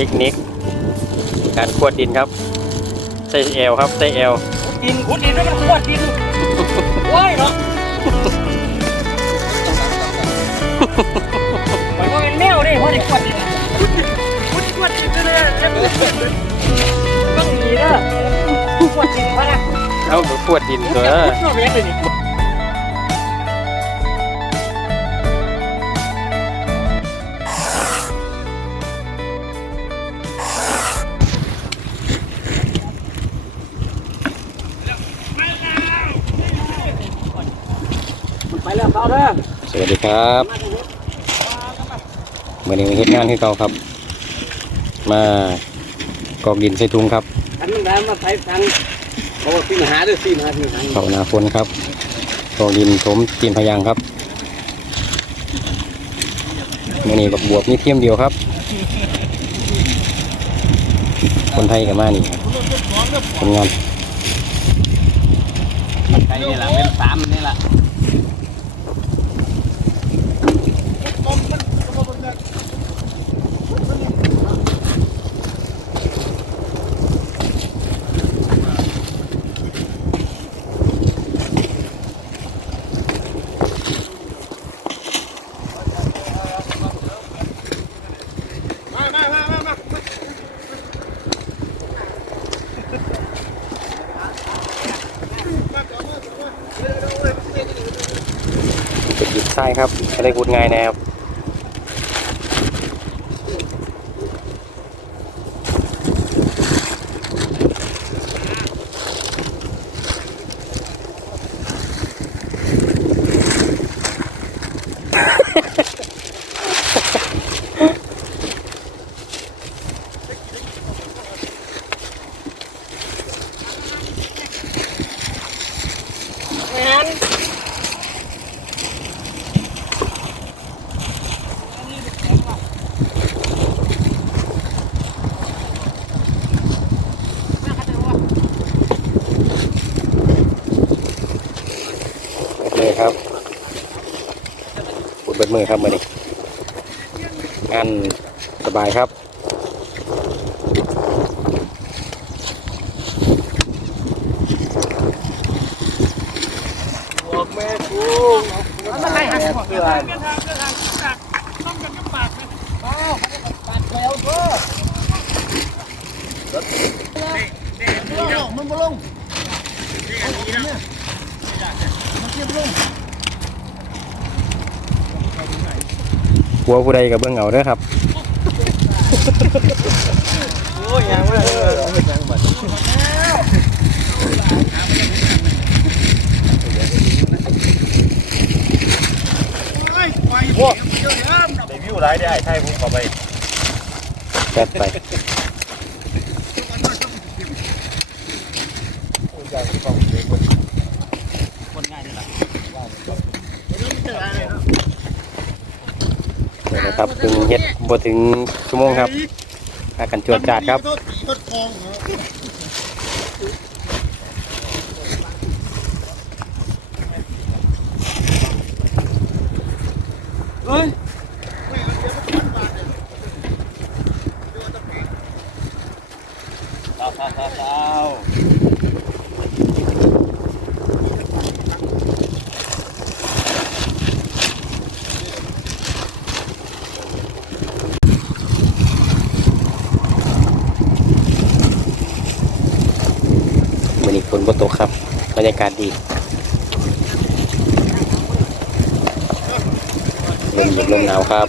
ทคนิค การขวดดินครับใส่เอลครับใส่เอลดินขุดดินแล้วมันขวดดินโอ้ยเนาะมันก็เป็นแมวดิเพราะเด็กขวดดินขุดขุดขวดดินเลยต้องหนีเด้อขวดดินพะนะเอาขวดดินตัวขุดเราเสวัสดีครับมื่อนี้มาเฮ็ดงานให้เก่าครับ มากอกดินใส่ถุงครับขันมันได้มาใส่ตังเพราะว่าพี่มหาด้วยพี่มหาพี่มหาเข้าหนาฝนครับกอกดินถมตีนพยางครับมื่อนี้บักบวบมีเทียมเดียวครับ คนไทยกับมานี่ครับทำงานไปนี่แหละเป็นสามนี่แหละจะ ครับจะได้ขุดง่ายนะครับ มือครับมือนี้งานสบายครับบอกแม่กูมันให้หักเกลือมันบ่ลง หัวผู้ใดกับเบื้องเอาเด้อครับโอ้ยยังไม่ได้ยังบัดรีวิวไรได้ไทยผมขอไปแป๊บไป คนง่ายนี่แหละ เดี๋ยวนะ ครับถึงเฮ็ดบ่ถึงชั่วโมงครับพากันจวดจาดครับเฮ้ย เท้าเท้าเท้าเท้า ฝนบนตกครับบรรยากาศดีลมเย็นลมหนาวครับ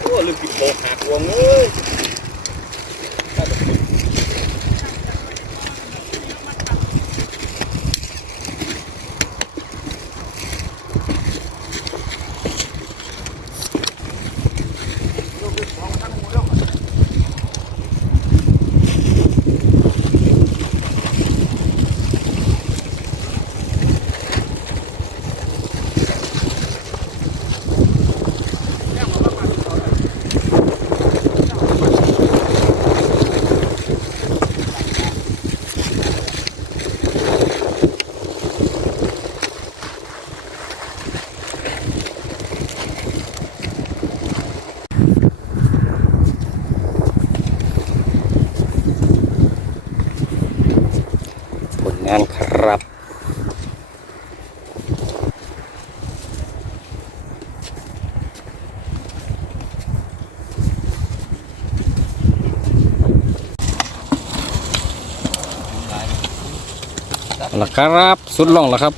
โอ้ลืมปิดโบกหักวงเอ้ย ค ผลงานครับ และครับ สุดลองแล้วครับ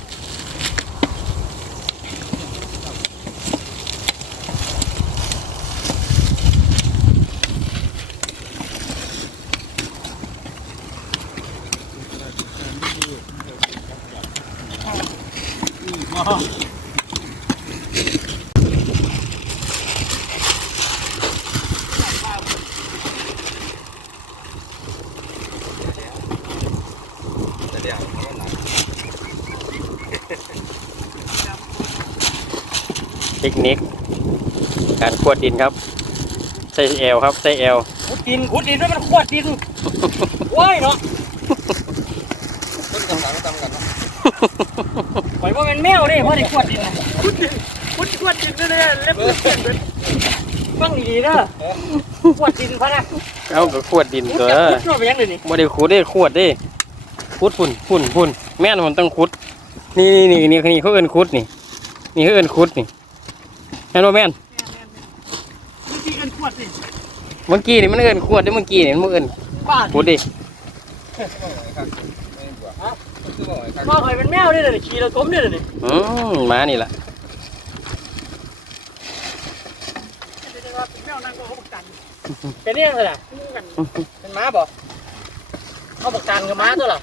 เทคนิค การขวดดินครับใส่เอลครับใส่เอลขุดดินขุดดินด้วยมันขวดดินว้ายเนาะต้นกำลังตำกันเนาะปล่อยว่ามันแมวเด้ว่าได้ขวดดินนะขุดดินขุดขวดดินเลยเล็บเส้นเลยฟังดีๆเด้อขวดดินพะนะเอากับขวดดินขุดตัวจะขุดมาไปยังเลยนี่บ่ได้ขุดได้ขวดได้ขุดฝุ่นฝุ่นฝุ่นแม่นมันต้องขุด นี่นี่นี่นี่เขาเอิ้นขุดนี่ นี่เขาเอิ้นขุดนี่ แม่นบ่แม่นวิธีการขวดสิเมื่อกี้นี่มันเอิ้นขวดได้เมื่อกี้นี่มันบ่เอิ้นบ้าขุดดิพ่อเคยเป็นแมวได้เลยขี่เราต้มได้เลยนี่อืมมานี่ล่ะเป็นนี่ยังไงล่ะเป็นม้าบ่เอาบักตันกับม้าตัวล่ะ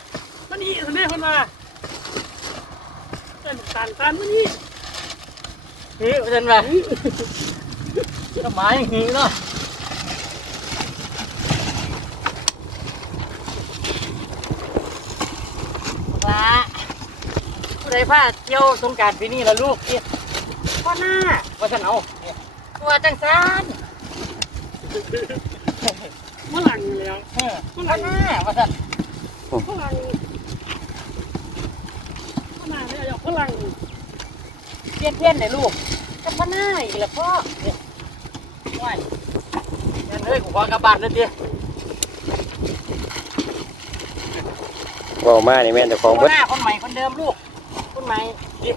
มันนี่คนนี้คนมาเป็นตันตันมันนี่ เฮ้ยเป็นแบบจะม้าอย่างนี้เนาะว้าผู้ใดพาเที่ยวสงกรารปีนี้ละลูกเนี่ยพ่อหน้าว่าสันเอาตัวจังสันฝรั่งแล้วเออพ่อหน้าว่าสันฝรั่งขนาดนี้อยากฝรั่ง เพี้ยนเพี้ยนเลยลูกกับพ่อหน้าอีกแล้วพ่อเนี่ยว้ายยันเอ้ยกูขอกลับบ้านแล้วเตี้ยเว้ามานี่แม่นเจ้าของพ่เบิอดหน้าคนใหม่คนเดิมลูกคนใหม่ดิ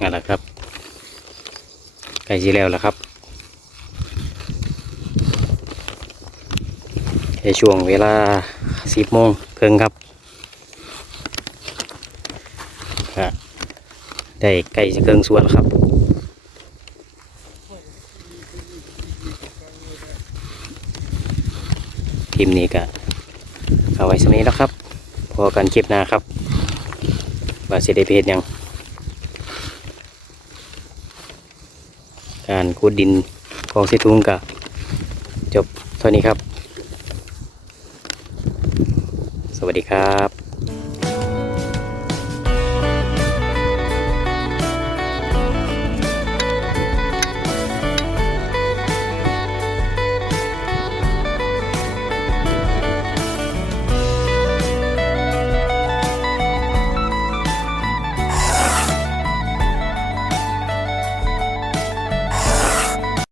นั่นแหละครับใกล้สิแล้วล่ะครับ ในช่วงเวลา10โมงครึ่งครับได้ใกล้สิครึ่งส่วนแล้วครับทีมนี้ก็เอาไว้สนี้แล้วครับ พอกันคลิปหน้าครับว่าสิได้เพจยัง การขุดดินของเสทุงกับจบเท่านี้ครับ ส วัสดีครับ